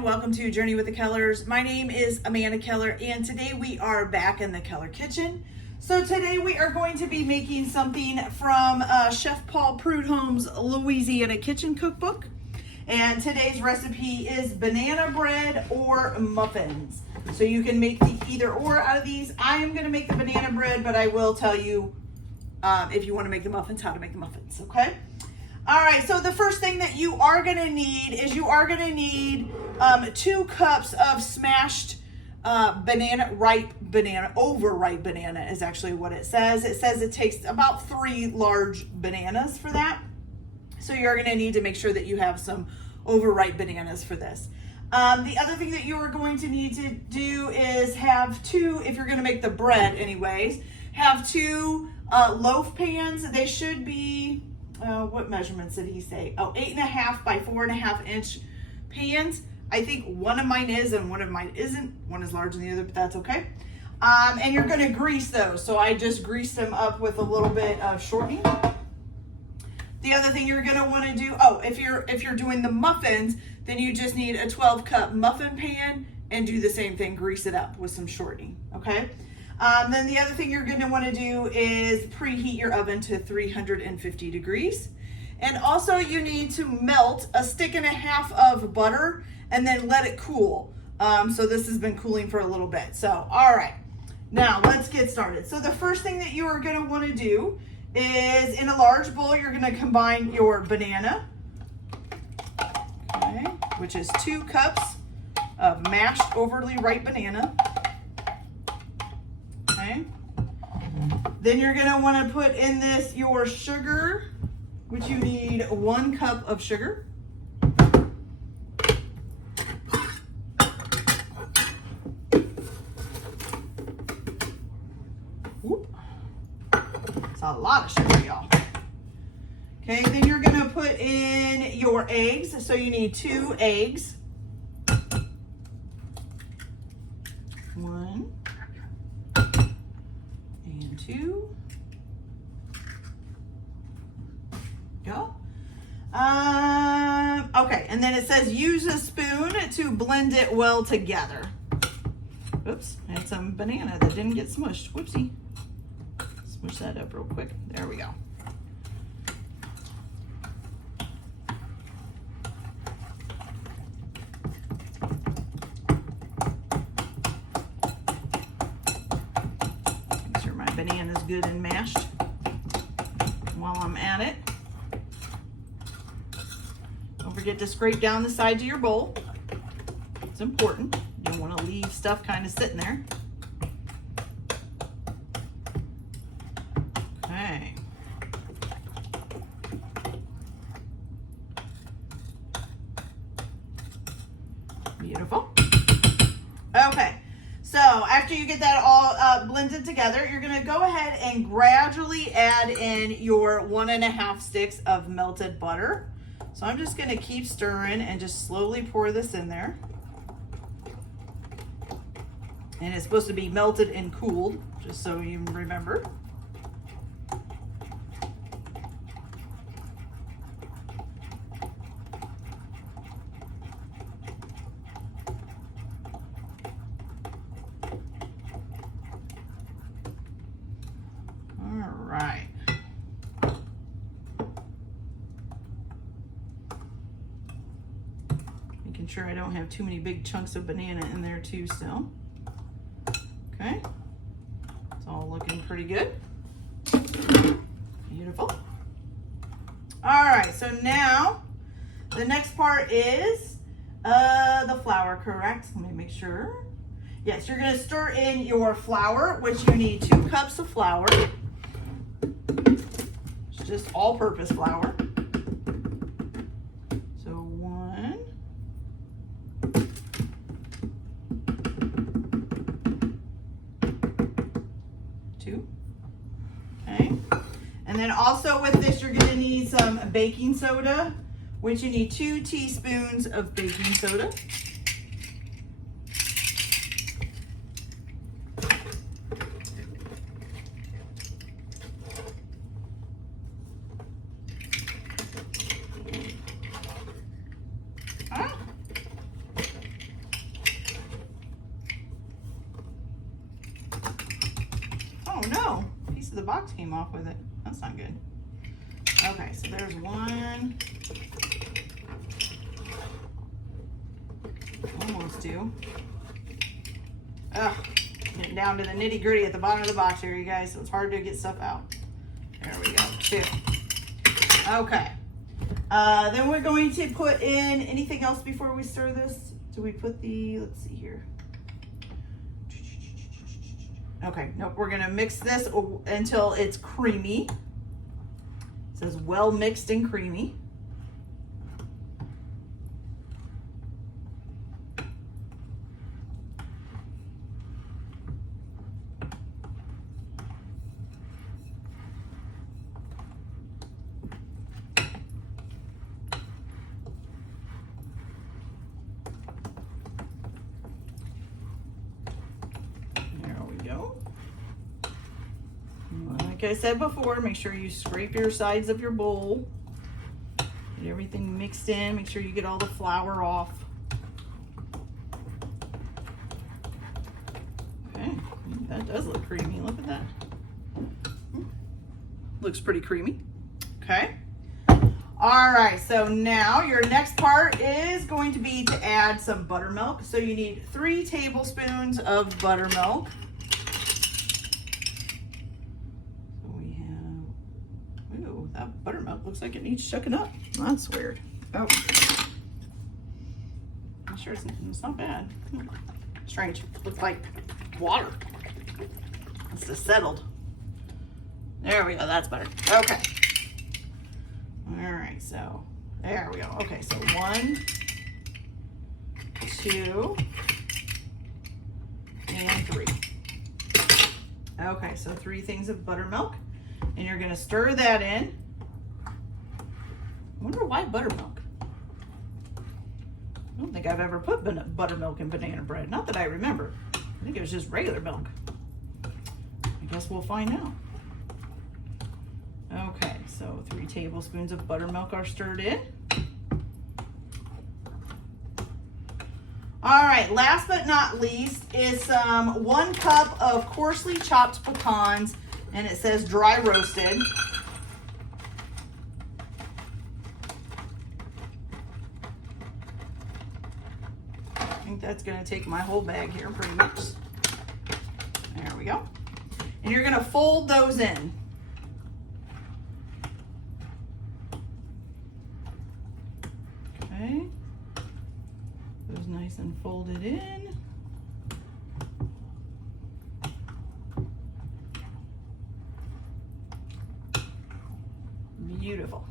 and welcome to Journey with the Kellers. My name is Amanda Keller and today we are back in the Keller kitchen. So today we are going to be making something from Chef Paul Prudhomme's Louisiana kitchen cookbook. And today's recipe is banana bread or muffins. So you can make the either or out of these. I am going to make the banana bread, but I will tell you if you want to make the muffins, how to make the muffins, okay? All right, so the first thing that you are going to need is 2 cups of smashed overripe banana is actually what it says. It says it takes about 3 large bananas for that. So you're going to need to make sure that you have some overripe bananas for this. The other thing that you are going to need to do is have 2, if you're going to make the bread anyways, have 2 loaf pans. They should be, what measurements did he say? 8.5 by 4.5 inch pans. I think one of mine is and one of mine isn't. One is larger than the other, but that's okay. And you're going to grease those. So I just greased them up with a little bit of shortening. The other thing you're going to want to do, if you're doing the muffins, then you just need a 12-cup muffin pan and do the same thing, grease it up with some shortening, okay? Then the other thing you're going to want to do is preheat your oven to 350 degrees. And also you need to melt a 1.5 sticks of butter and then let it cool. So this has been cooling for a little bit. So, all right, now let's get started. So the first thing that you are going to want to do is in a large bowl, you're going to combine your banana, okay, which is 2 cups of mashed overly ripe banana. Okay. Then you're going to want to put in this your sugar, which you need 1 cup of sugar. Whoop. That's a lot of sugar, y'all. Okay, then you're going to put in your eggs. So you need 2 eggs. 1 and 2. Go. Okay, and then it says use a spoon to blend it well together. Oops, I had some banana that didn't get smushed. Whoopsie. Smush that up real quick. There we go. Make sure my banana's good and mashed while I'm at it. Don't forget to scrape down the sides of your bowl. It's important. You don't want to leave stuff kind of sitting there. Okay. Beautiful. Okay, so after you get that all blended together, you're going to go ahead and gradually add in your 1.5 sticks of melted butter. So I'm just going to keep stirring and just slowly pour this in there. And it's supposed to be melted and cooled, just so you remember. All right. Making sure I don't have too many big chunks of banana in there too still. Okay, it's all looking pretty good. Beautiful. All right, so now the next part is the flour, correct? Let me make sure. Yes, you're going to stir in your flour, which you need 2 cups of flour. It's just all-purpose flour. So 1. 2. Okay. And then also with this, you're going to need some baking soda, which you need 2 teaspoons of baking soda. the box came off with it. That's not good. Okay, so there's one. Almost two. Ugh, getting down to the nitty gritty at the bottom of the box here, you guys, so it's hard to get stuff out. There we go, two. Okay. Then we're going to put in anything else before we stir this. Do we put the, let's see here. Okay, nope, we're gonna mix this until it's creamy. It says well mixed and creamy. Like I said before, make sure you scrape your sides of your bowl. Get everything mixed in. Make sure you get all the flour off. Okay, that does look creamy. Look at that. Looks pretty creamy. Okay. All right, so now your next part is going to be to add some buttermilk. So you need 3 tablespoons of buttermilk. That buttermilk looks like it needs shucking up. That's weird. Oh, I'm sure it's not bad. Strange. Looks like water. It's just settled. There we go. That's better. Okay. All right. So there we go. Okay. So 1, 2, and 3. Okay. So 3 things of buttermilk, and you're going to stir that in. I wonder why buttermilk. I don't think I've ever put buttermilk in banana bread. Not that I remember. I think it was just regular milk. I guess we'll find out. Okay, so 3 tablespoons of buttermilk are stirred in. All right, last but not least is 1 cup of coarsely chopped pecans, and it says dry roasted. That's going to take my whole bag here pretty much. There we go. And you're going to fold those in. Okay. Those nice and folded in. Beautiful.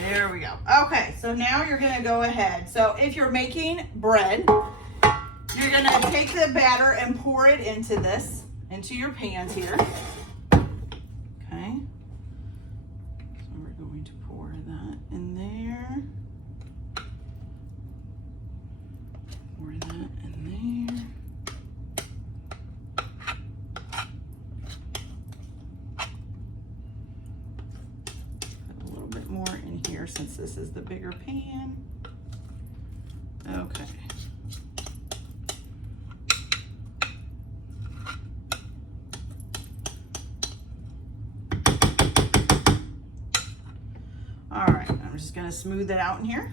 There we go. Okay, so now you're going to go ahead. So if you're making bread, you're going to take the batter and pour it into your pans here. Okay. So we're going to pour that in there. Pour that in there. More in here since this is the bigger pan. Okay. All right, I'm just going to smooth it out in here.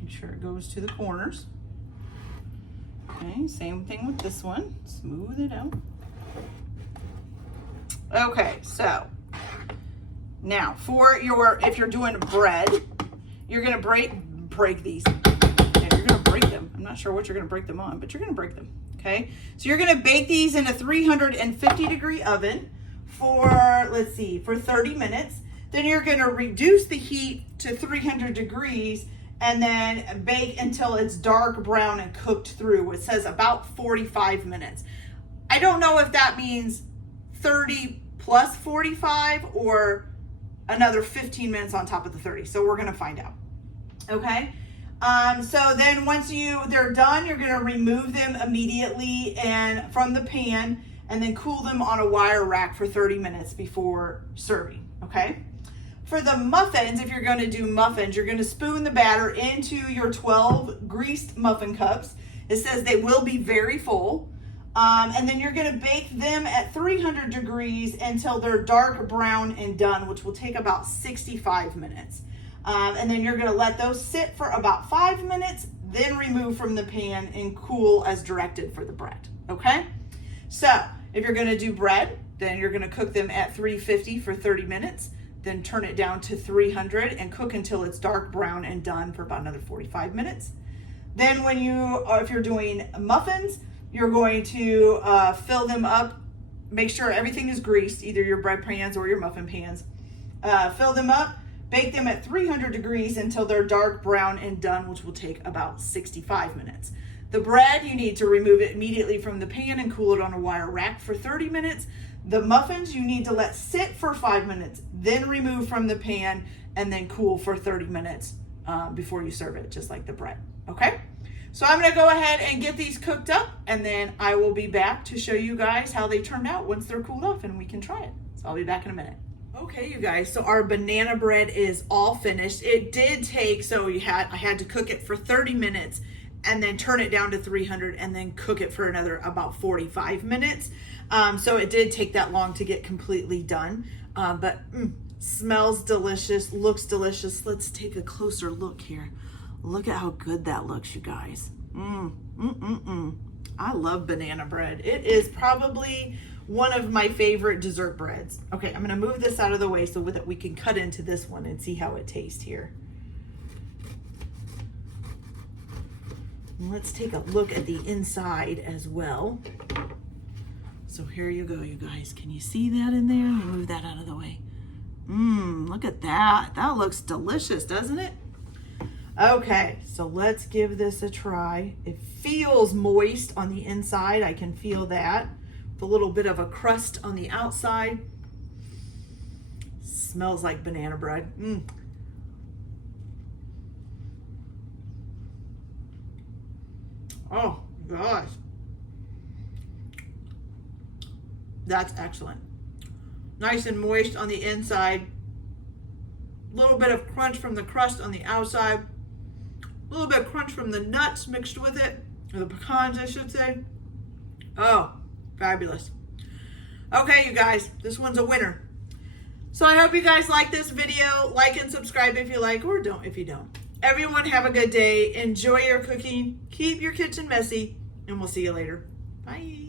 Make sure it goes to the corners. Okay, same thing with this one. Smooth it out. Okay, so now for if you're doing bread, you're gonna break these. Okay, you're gonna break them. I'm not sure what you're gonna break them on, but you're gonna break them. Okay, so you're gonna bake these in a 350-degree oven for, let's see, for 30 minutes. Then you're gonna reduce the heat to 300 degrees and then bake until it's dark brown and cooked through. It says about 45 minutes. I don't know if that means 30 plus 45 or another 15 minutes on top of the 30. So we're gonna find out, okay? So then once they're done, you're gonna remove them immediately and from the pan and then cool them on a wire rack for 30 minutes before serving, okay? For the muffins, if you're going to do muffins, you're going to spoon the batter into your 12 greased muffin cups. It says they will be very full. And then you're going to bake them at 300 degrees until they're dark brown and done, which will take about 65 minutes. And then you're going to let those sit for about 5 minutes, then remove from the pan and cool as directed for the bread. Okay? So if you're going to do bread, then you're going to cook them at 350 for 30 minutes. Then turn it down to 300 and cook until it's dark brown and done for about another 45 minutes. Then if you're doing muffins, you're going to fill them up. Make sure everything is greased, either your bread pans or your muffin pans. Fill them up, bake them at 300 degrees until they're dark brown and done, which will take about 65 minutes. The bread, you need to remove it immediately from the pan and cool it on a wire rack for 30 minutes. The muffins you need to let sit for 5 minutes, then remove from the pan and then cool for 30 minutes before you serve it, just like the bread, okay? So I'm gonna go ahead and get these cooked up, and then I will be back to show you guys how they turned out once they're cooled off and we can try it. So I'll be back in a minute. Okay, you guys, so our banana bread is all finished. It did take, I had to cook it for 30 minutes and then turn it down to 300 and then cook it for another about 45 minutes. So it did take that long to get completely done, but smells delicious, looks delicious. Let's take a closer look here. Look at how good that looks, you guys. I love banana bread. It is probably one of my favorite dessert breads. Okay, I'm gonna move this out of the way so that we can cut into this one and see how it tastes here. Let's take a look at the inside as well. So here you go, you guys. Can you see that in there? Let me move that out of the way. Look at that. That looks delicious, doesn't it? Okay, so let's give this a try. It feels moist on the inside. I can feel that. With a little bit of a crust on the outside. Smells like banana bread. Oh, gosh. That's excellent. Nice and moist on the inside. A little bit of crunch from the crust on the outside. A little bit of crunch from the nuts mixed with it. Or the pecans, I should say. Oh, fabulous. Okay, you guys, this one's a winner. So I hope you guys like this video. Like and subscribe if you like, or don't if you don't. Everyone have a good day. Enjoy your cooking. Keep your kitchen messy. And we'll see you later. Bye.